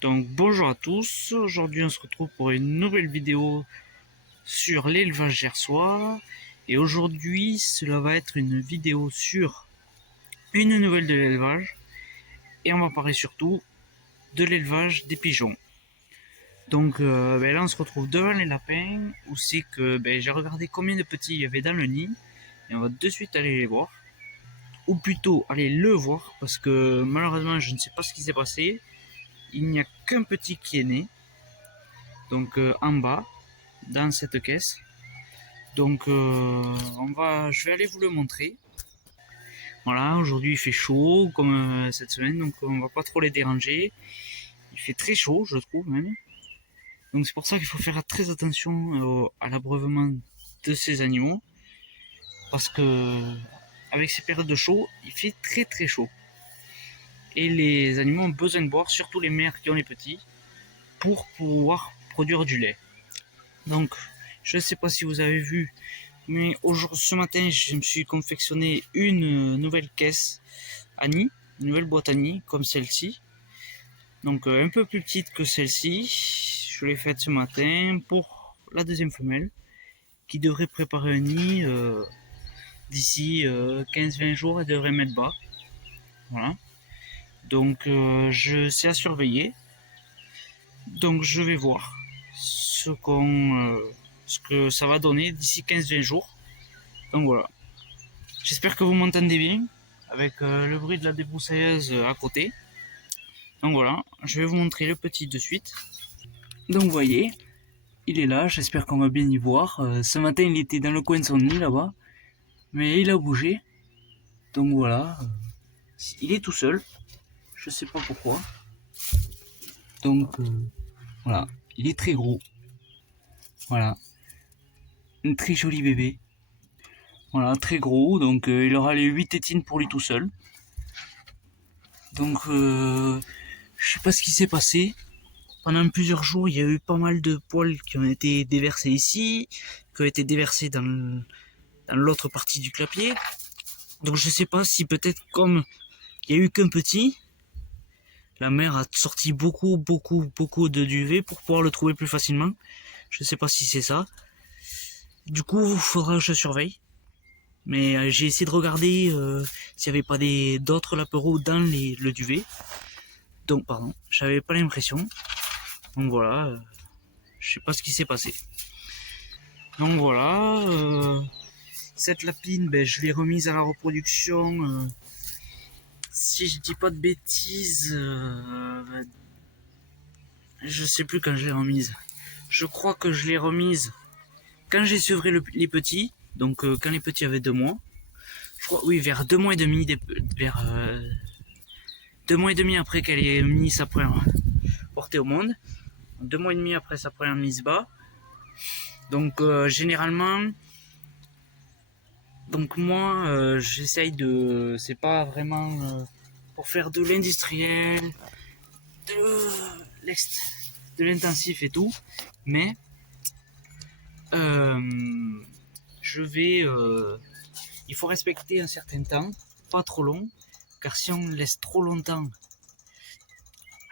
Donc bonjour à tous, aujourd'hui on se retrouve pour une nouvelle vidéo sur l'élevage gersois et aujourd'hui cela va être une vidéo sur une nouvelle de l'élevage et on va parler surtout de l'élevage des pigeons. Donc là on se retrouve devant les lapins où c'est que j'ai regardé combien de petits il y avait dans le nid et on va de suite aller les voir ou plutôt aller le voir parce que malheureusement je ne sais pas ce qui s'est passé, il n'y a qu'un petit qui est né donc en bas dans cette caisse. Donc je vais aller vous le montrer. Voilà, aujourd'hui il fait chaud comme cette semaine, donc on va pas trop les déranger. Il fait très chaud, je trouve même. Donc c'est pour ça qu'il faut faire très attention à l'abreuvement de ces animaux, parce que avec ces périodes de chaud, il fait très très chaud. Et les animaux ont besoin de boire, surtout les mères qui ont les petits, pour pouvoir produire du lait. Donc, je ne sais pas si vous avez vu, mais ce matin, je me suis confectionné une nouvelle caisse à nid, une nouvelle boîte à nid, comme celle-ci. Donc, un peu plus petite que celle-ci. Je l'ai faite ce matin pour la deuxième femelle, qui devrait préparer un nid d'ici 15-20 jours. Elle devrait mettre bas. Voilà. Donc, c'est à surveiller. Donc, je vais voir ce que ça va donner d'ici 15-20 jours. Donc voilà. J'espère que vous m'entendez bien avec le bruit de la débroussailleuse à côté. Donc voilà, je vais vous montrer le petit de suite. Donc vous voyez, il est là, j'espère qu'on va bien y voir. Ce matin il était dans le coin de son nid là-bas, mais il a bougé. Donc voilà, il est tout seul, je sais pas pourquoi. Donc voilà, il est très gros. Voilà, un très joli bébé. Voilà, très gros, donc il aura les 8 tétines pour lui tout seul. Donc je sais pas ce qui s'est passé. Pendant plusieurs jours, il y a eu pas mal de poils qui ont été déversés ici, qui ont été déversés dans l'autre partie du clapier. Donc je sais pas si peut-être comme il y a eu qu'un petit, la mère a sorti beaucoup de duvet pour pouvoir le trouver plus facilement. Je sais pas si c'est ça. Du coup, il faudra que je surveille. Mais j'ai essayé de regarder s'il n'y avait pas d'autres lapereaux dans le duvet. Donc pardon, j'avais pas l'impression. Donc voilà, je sais pas ce qui s'est passé. Donc voilà, cette lapine, je l'ai remise à la reproduction. Si je dis pas de bêtises, je sais plus quand je l'ai remise. Je crois que je l'ai remise quand j'ai sevré les petits, donc quand les petits avaient 2 mois. Je crois, oui, vers 2 mois et demi, vers 2 mois et demi après qu'elle ait mis sa première portée au monde. 2 mois et demi après sa première mise bas. Donc généralement, donc moi j'essaye de, c'est pas vraiment pour faire de l'industriel, de l'intensif et tout, mais euh, je vais, il faut respecter un certain temps, pas trop long, car si on laisse trop longtemps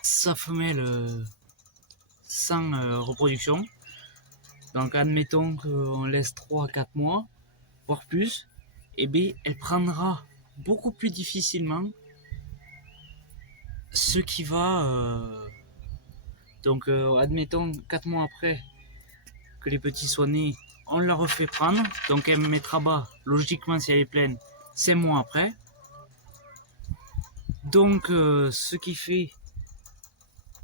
sa femelle sans reproduction, donc admettons qu'on laisse 3 à 4 mois, voire plus, et bien elle prendra beaucoup plus difficilement ce qui va donc admettons 4 mois après que les petits soient nés, on la refait prendre, donc elle mettra bas logiquement si elle est pleine 5 mois après. Donc ce qui fait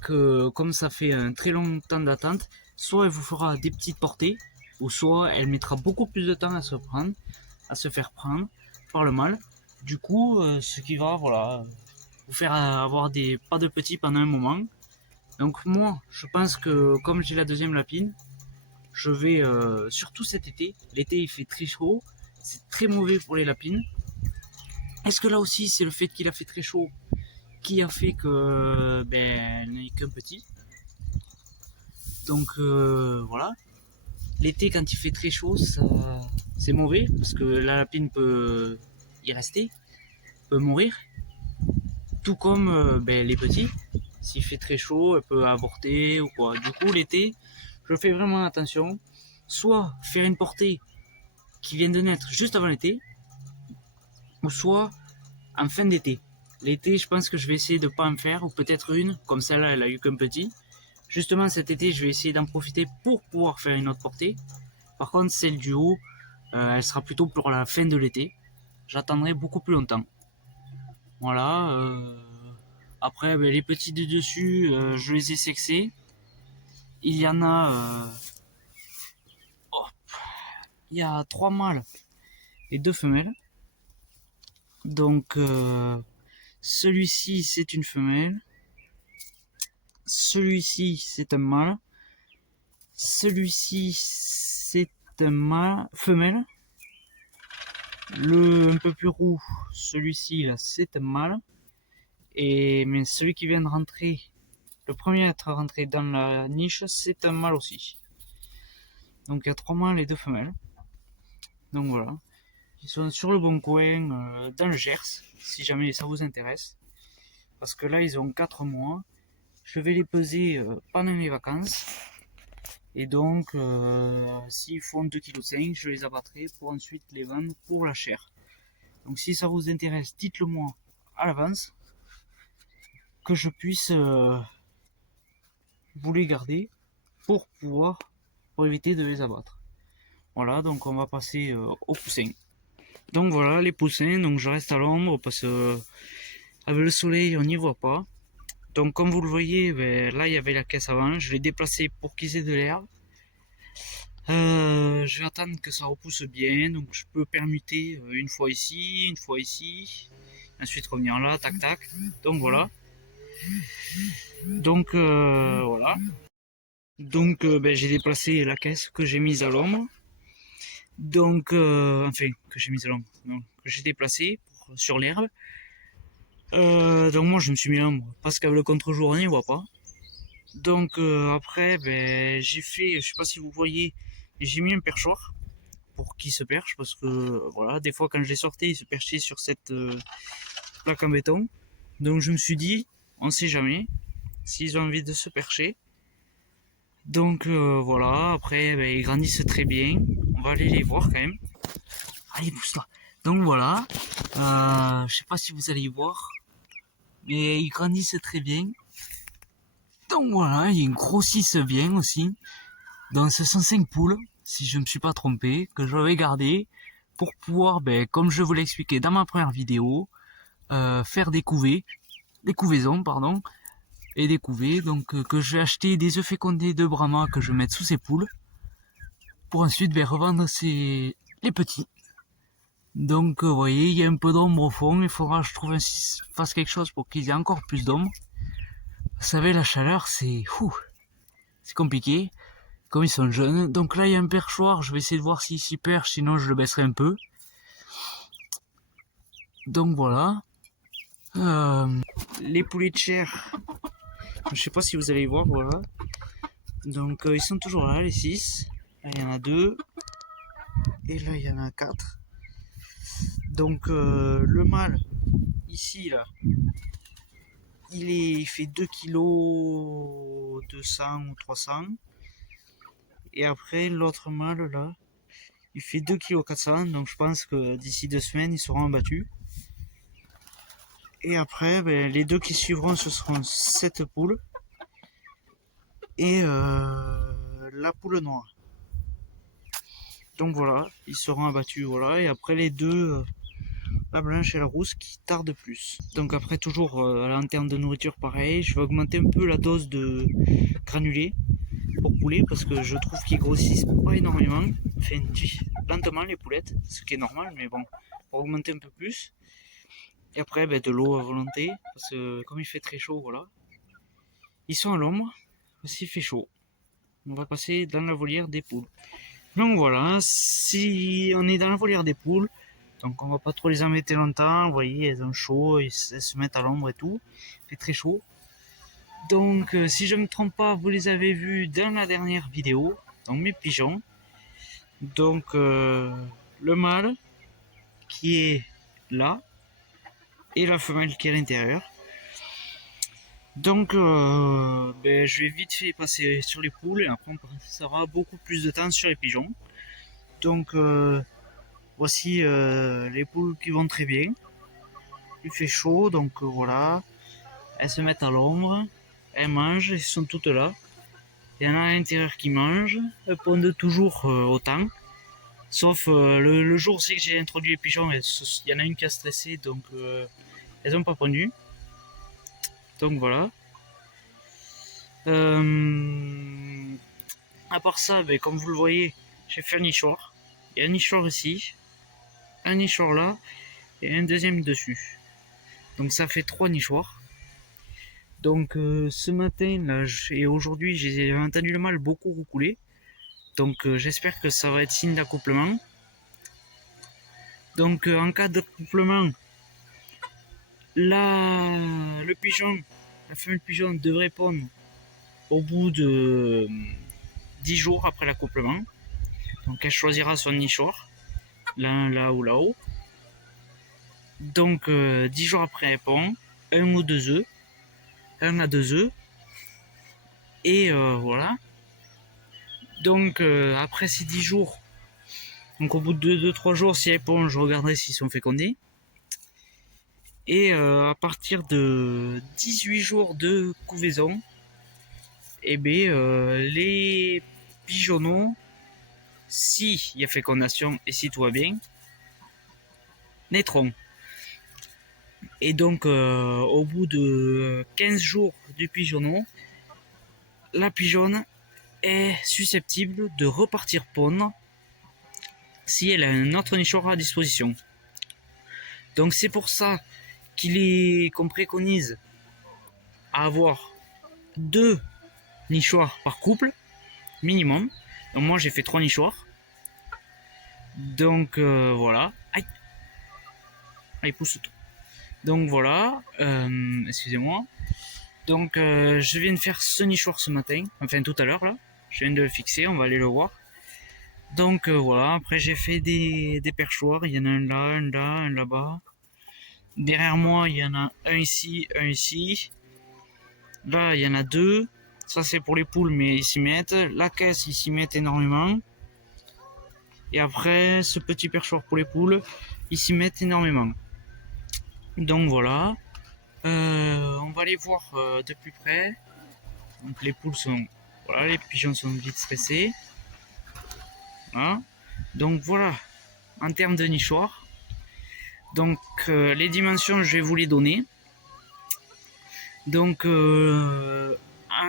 que comme ça fait un très long temps d'attente, soit elle vous fera des petites portées, ou soit elle mettra beaucoup plus de temps à se faire prendre par le mâle. Du coup, ce qui va, voilà, vous faire avoir pas de petits pendant un moment. Donc moi, je pense que comme j'ai la deuxième lapine, je vais, surtout cet été, l'été il fait très chaud, c'est très mauvais pour les lapines. Est-ce que là aussi c'est le fait qu'il a fait très chaud qui a fait que elle n'est qu'un petit. Donc voilà. L'été quand il fait très chaud, c'est mauvais parce que la lapine peut y rester, peut mourir. Tout comme les petits. s'il fait très chaud, elle peut avorter ou quoi. Du coup, l'été, je fais vraiment attention. Soit faire une portée qui vient de naître juste avant l'été, ou soit en fin d'été. L'été, je pense que je vais essayer de ne pas en faire, ou peut-être une, comme celle-là, elle a eu qu'un petit. Justement, cet été, je vais essayer d'en profiter pour pouvoir faire une autre portée. Par contre, celle du haut, elle sera plutôt pour la fin de l'été. J'attendrai beaucoup plus longtemps. Voilà. Après, ben, les petits de dessus, je les ai sexés. Il y en a, oh, il y a 3 mâles et 2 femelles. Donc, celui-ci, c'est une femelle. Celui-ci, c'est un mâle. Celui-ci, c'est un mâle, femelle. Le un peu plus roux, celui-ci, là, c'est un mâle. Mais celui qui vient de rentrer, le premier à être rentré dans la niche, c'est un mâle aussi. Donc il y a 3 mâles et 2 femelles. Donc voilà. Ils sont sur le bon coin, dans le Gers, si jamais ça vous intéresse. Parce que là, ils ont 4 mois. Je vais les peser pendant les vacances. Et donc, s'ils font 2,5 kg, je les abattrai pour ensuite les vendre pour la chair. Donc si ça vous intéresse, dites-le moi à l'avance. Que je puisse vous les garder pour éviter de les abattre. Voilà, donc on va passer aux poussins. Donc voilà les poussins, donc je reste à l'ombre parce que avec le soleil on n'y voit pas. Donc comme vous le voyez, ben, là il y avait la caisse avant, je l'ai déplacée pour qu'ils aient de l'air. Je vais attendre que ça repousse bien, donc je peux permuter une fois ici, ensuite revenir là, tac tac. Donc voilà. Donc voilà. Donc ben, j'ai déplacé la caisse que j'ai mise à l'ombre. Donc enfin que j'ai mise à l'ombre, non, que j'ai déplacée sur l'herbe. Donc moi je me suis mis à l'ombre parce qu'avec le contre-jour on n'y voit pas. Donc après ben, j'ai fait, je sais pas si vous voyez, j'ai mis un perchoir pour qu'il se perche parce que voilà, des fois quand je les sortais, ils se perchaient sur cette plaque en béton. Donc je me suis dit, on sait jamais s'ils ont envie de se percher. Donc voilà, après ben, ils grandissent très bien. On va aller les voir quand même. Allez, pousse-toi. Donc voilà, je sais pas si vous allez y voir, mais ils grandissent très bien. Donc voilà, ils grossissent bien aussi. Donc ce sont 5 poules, si je ne me suis pas trompé, que je vais garder pour pouvoir, ben, comme je vous l'ai expliqué dans ma première vidéo, faire des couvaisons, pardon, et des couvées. Donc que je vais acheter des œufs fécondés de Brahma que je vais mettre sous ces poules, pour ensuite ben, revendre les petits. Donc vous voyez, il y a un peu d'ombre au fond, il faudra que je fasse quelque chose pour qu'il y ait encore plus d'ombre. Vous savez, la chaleur, c'est compliqué, comme ils sont jeunes. Donc là, il y a un perchoir, je vais essayer de voir s'il s'y perche, sinon je le baisserai un peu. Donc voilà. Les poulets de chair, je sais pas si vous allez voir, voilà. Donc ils sont toujours là, les 6. Là, il y en a 2. Et là, il y en a 4. Donc le mâle, ici, là, il fait 2 kg 200 ou 300. Et après, l'autre mâle, là, il fait 2 kg 400. Donc je pense que d'ici 2 semaines, ils seront abattus. Et après, ben, les 2 qui suivront, ce seront cette poule. Et la poule noire. Donc voilà, ils seront abattus, voilà. Et après les deux, la blanche et la rousse, qui tardent plus. Donc après toujours en termes de nourriture pareil, je vais augmenter un peu la dose de granulés pour poulet parce que je trouve qu'ils grossissent pas énormément, enfin lentement les poulettes, ce qui est normal, mais bon, pour augmenter un peu plus. Et après ben, de l'eau à volonté, parce que comme il fait très chaud, voilà. Ils sont à l'ombre, parce qu'il fait chaud. On va passer dans la volière des poules. Donc voilà, si on est dans la volière des poules, donc on va pas trop les embêter longtemps, vous voyez, elles ont chaud, elles se mettent à l'ombre et tout, il fait très chaud. Donc si je ne me trompe pas, vous les avez vus dans la dernière vidéo, donc mes pigeons. Donc le mâle qui est là, et la femelle qui est à l'intérieur. Donc je vais vite fait passer sur les poules et après on passera beaucoup plus de temps sur les pigeons. Donc voici les poules qui vont très bien. Il fait chaud, donc voilà. Elles se mettent à l'ombre, elles mangent, elles sont toutes là. Il y en a à l'intérieur qui mangent, elles pondent toujours autant. Sauf le jour aussi que j'ai introduit les pigeons, il y en a une qui a stressé, donc elles n'ont pas pondu. Donc voilà. À part ça, comme vous le voyez, j'ai fait un nichoir. Il y a un nichoir ici, un nichoir là, et un deuxième dessus. Donc ça fait 3 nichoirs. Donc ce matin là, et aujourd'hui, j'ai entendu le mâle beaucoup roucouler. Donc j'espère que ça va être signe d'accouplement. Donc en cas d'accouplement, le pigeon, la femelle pigeon devrait pondre au bout de 10 jours après l'accouplement. Donc elle choisira son nichoir, là ou là-haut. Donc 10 jours après elle pond, 1 ou 2 œufs, 1 à 2 œufs. Et voilà. Donc après ces 10 jours, donc au bout de 2-3 jours, si elle pond, je regarderai s'ils sont fécondés. Et à partir de 18 jours de couvaison, les pigeonneaux, s'il y a fécondation et si tout va bien, naîtront. Et donc au bout de 15 jours du pigeonneau, la pigeonne est susceptible de repartir pondre si elle a un autre nichoir à disposition. Donc c'est pour ça qu'on préconise à avoir 2 nichoirs par couple minimum. Donc moi j'ai fait 3 nichoirs. Donc voilà. Aïe, pousse tout. Donc voilà. Excusez-moi. Donc je viens de faire ce nichoir ce matin. Enfin tout à l'heure là. Je viens de le fixer, on va aller le voir. Donc voilà, après j'ai fait des perchoirs. Il y en a un là, un là, un là-bas. Derrière moi, il y en a un ici, un ici. Là, il y en a 2. Ça, c'est pour les poules, mais ils s'y mettent. La caisse, ils s'y mettent énormément. Et après, ce petit perchoir pour les poules, ils s'y mettent énormément. Donc voilà. On va les voir de plus près. Donc les poules sont... Voilà, les pigeons sont vite stressés. Voilà. Donc voilà, en termes de nichoir. Donc les dimensions, je vais vous les donner. Donc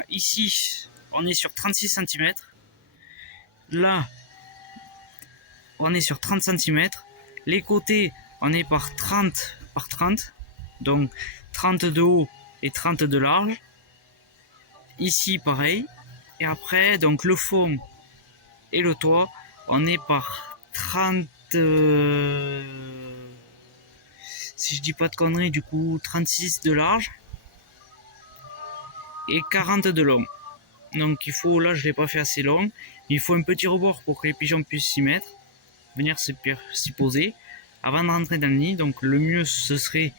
ici, on est sur 36 cm. Là, on est sur 30 cm. Les côtés, on est par 30 par 30. Donc 30 de haut et 30 de large. Ici, pareil. Et après, donc le fond et le toit, on est par 30... si je dis pas de conneries, du coup 36 de large et 40 de long. Donc il faut, là je l'ai pas fait assez long, il faut un petit rebord pour que les pigeons puissent s'y mettre, venir s'y poser avant de rentrer dans le nid. Donc le mieux ce serait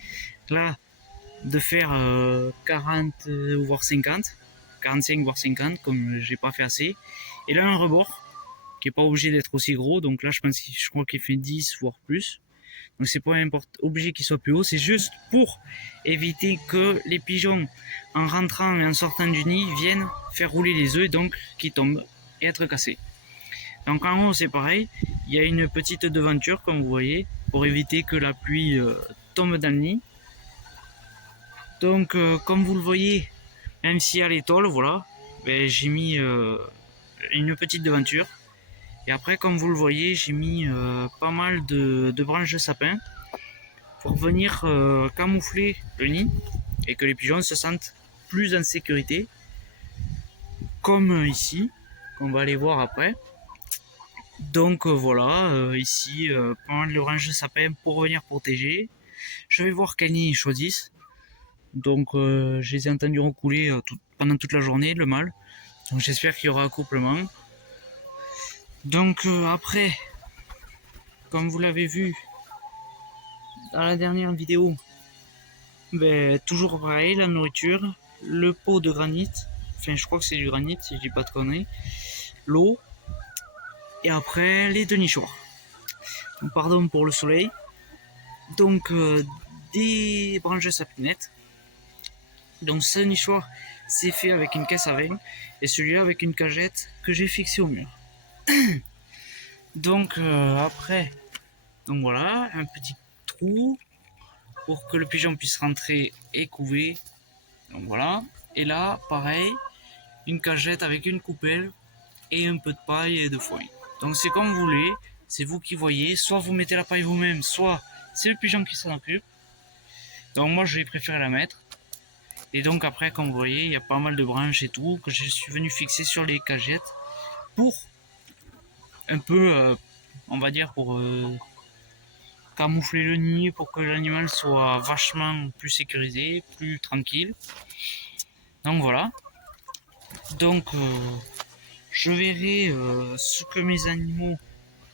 là de faire 40 voire 50, 45 voire 50 comme j'ai pas fait assez. Et là un rebord qui est pas obligé d'être aussi gros, donc là je crois qu'il fait 10 voire plus. Donc c'est pas obligé qu'il soit plus haut, c'est juste pour éviter que les pigeons, en rentrant et en sortant du nid, viennent faire rouler les œufs, donc qui tombent et être cassés. Donc en haut c'est pareil, il y a une petite devanture comme vous voyez, pour éviter que la pluie tombe dans le nid. Donc comme vous le voyez, même s'il y a les tôles, voilà, j'ai mis une petite devanture. Et après, comme vous le voyez, j'ai mis pas mal de branches de sapin pour venir camoufler le nid et que les pigeons se sentent plus en sécurité. Comme ici, qu'on va aller voir après. Donc voilà, ici, pas mal de branches de sapin pour venir protéger. Je vais voir quel nid ils choisissent. Donc je les ai entendus recouler pendant toute la journée, le mâle. Donc j'espère qu'il y aura accouplement. Donc après, comme vous l'avez vu dans la dernière vidéo, toujours pareil, la nourriture. le pot de granit, enfin je crois que c'est du granit si je dis pas de conneries, l'eau, et après les deux nichoirs. Donc, pardon pour le soleil. Donc des branches de sapinette. Donc ce nichoir c'est fait avec une caisse à vin et celui-là avec une cagette que j'ai fixée au mur. Donc après, donc voilà, un petit trou pour que le pigeon puisse rentrer et couver. Donc voilà. Et là, pareil, une cagette avec une coupelle et un peu de paille et de foin. Donc c'est comme vous voulez, c'est vous qui voyez. Soit vous mettez la paille vous-même, soit c'est le pigeon qui s'en occupe. Donc moi j'ai préféré la mettre. Et donc après, comme vous voyez, il y a pas mal de branches et tout que je suis venu fixer sur les cagettes pour un peu, on va dire, pour camoufler le nid, pour que l'animal soit vachement plus sécurisé, plus tranquille. Donc voilà. Donc je verrai ce que mes animaux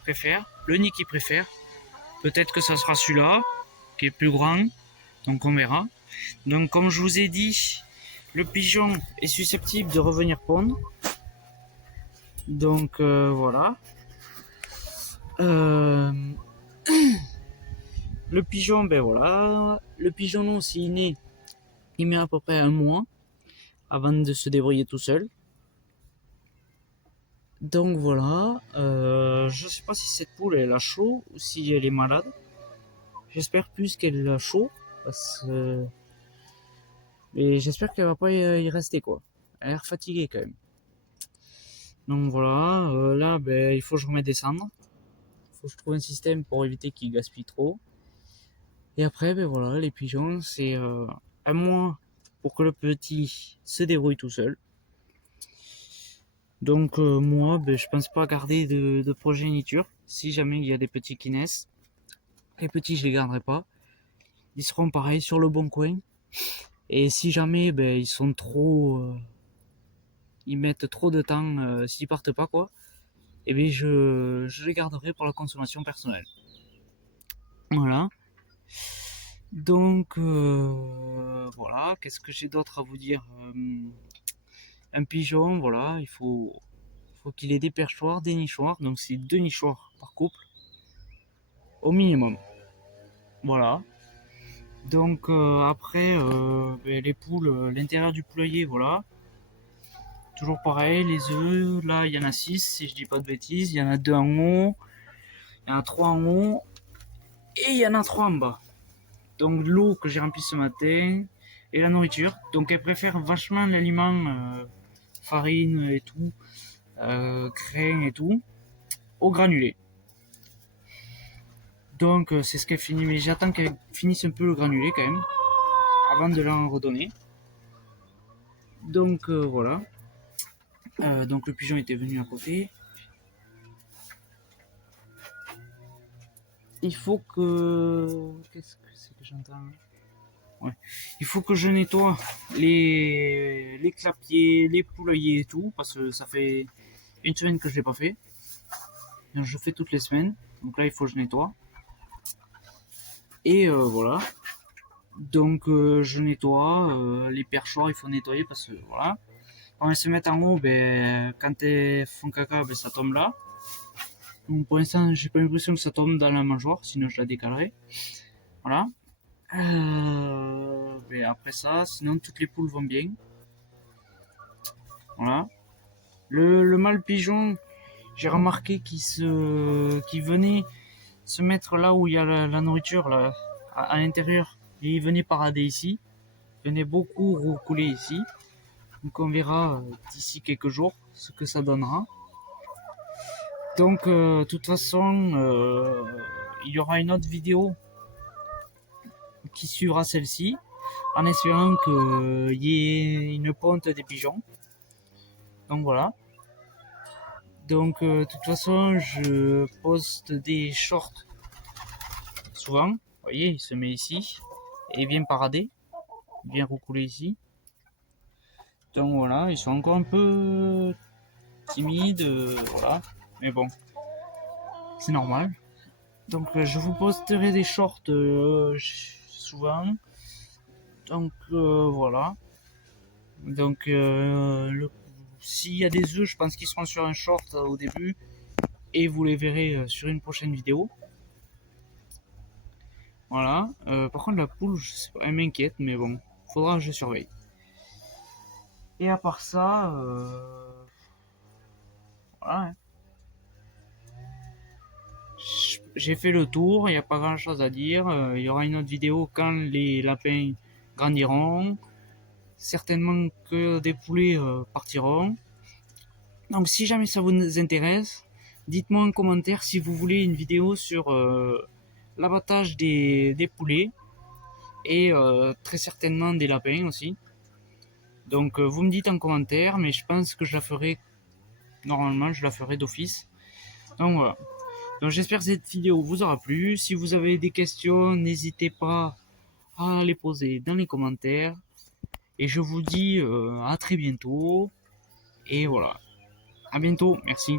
préfèrent, le nid qu'ils préfèrent. Peut-être que ça sera celui-là, qui est plus grand. Donc on verra. Donc comme je vous ai dit, le pigeon est susceptible de revenir pondre. Donc voilà. Euh, le pigeon, ben voilà. Le pigeon, s'il naît, il met à peu près un mois avant de se débrouiller tout seul. Donc voilà. Je sais pas si cette poule elle a chaud ou si elle est malade. J'espère plus qu'elle a chaud. Mais j'espère qu'elle va pas y rester quoi. Elle a l'air fatiguée quand même. Donc voilà. Là, ben, il faut que je remette des cendres. Il faut que je trouve un système pour éviter qu'ils gaspillent trop. Et après, ben voilà, les pigeons, c'est un mois pour que le petit se débrouille tout seul. Donc moi, ben, je pense pas garder de progéniture. Si jamais il y a des petits qui naissent, les petits je les garderai pas. Ils seront pareils sur le bon coin. Et si jamais ben, ils sont trop, ils mettent trop de temps, s'ils partent pas quoi, et bien je les garderai pour la consommation personnelle. Voilà. Donc voilà, qu'est-ce que j'ai d'autre à vous dire? Un pigeon, voilà, faut qu'il ait des perchoirs, des nichoirs, donc c'est deux nichoirs par couple, au minimum. Voilà. Donc après, ben, les poules, l'intérieur du poulailler, voilà. Toujours pareil, les œufs, là il y en a 6 si je dis pas de bêtises, il y en a 2 en haut, il y en a 3 en haut, et il y en a 3 en bas. Donc l'eau que j'ai remplie ce matin, et la nourriture. Donc elle préfère vachement l'aliment, farine et tout, grains et tout, au granulé. Donc c'est ce qu'elle finit, mais j'attends qu'elle finisse un peu le granulé quand même, avant de l'en redonner. Donc voilà. Donc le pigeon était venu à côté. Il faut que... Qu'est-ce que c'est que j'entends? Ouais. Il faut que je nettoie les clapiers, les poulaillers et tout, parce que ça fait une semaine que je l'ai pas fait. Je fais toutes les semaines, donc là il faut que je nettoie. Et voilà. Donc je nettoie, les perchoirs il faut nettoyer parce que voilà. Quand elles se mettent en haut, ben, quand elles font caca, ben, ça tombe là. Donc pour l'instant j'ai pas l'impression que ça tombe dans la mangeoire, sinon je la décalerai. Voilà. Ben, après ça, sinon toutes les poules vont bien. Voilà. Le mâle pigeon, j'ai remarqué qu'il venait se mettre là où il y a la nourriture, là, à l'intérieur. Et il venait parader ici. Il venait beaucoup roucouler ici. Donc on verra d'ici quelques jours ce que ça donnera. Donc de toute façon, il y aura une autre vidéo qui suivra celle-ci, en espérant qu'il y ait une ponte des pigeons. Donc voilà. Donc de toute façon, je poste des shorts souvent. Vous voyez, il se met ici et il vient parader, il vient roucouler ici. Donc voilà, ils sont encore un peu timides, voilà. Mais bon, c'est normal. Donc je vous posterai des shorts souvent. Donc voilà. Donc s'il y a des œufs, je pense qu'ils seront sur un short au début et vous les verrez sur une prochaine vidéo. Voilà. Par contre la poule, je sais pas, elle m'inquiète, mais bon, faudra que je surveille. Et à part ça, voilà, hein. J'ai fait le tour, il n'y a pas grand chose à dire. Il y aura une autre vidéo quand les lapins grandiront. Certainement que des poulets partiront. Donc si jamais ça vous intéresse, dites-moi en commentaire si vous voulez une vidéo sur l'abattage des poulets et très certainement des lapins aussi. Donc vous me dites en commentaire, mais je pense que je la ferai, normalement je la ferai d'office. Donc voilà. Donc j'espère que cette vidéo vous aura plu. Si vous avez des questions, n'hésitez pas à les poser dans les commentaires. Et je vous dis à très bientôt. Et voilà. À bientôt. Merci.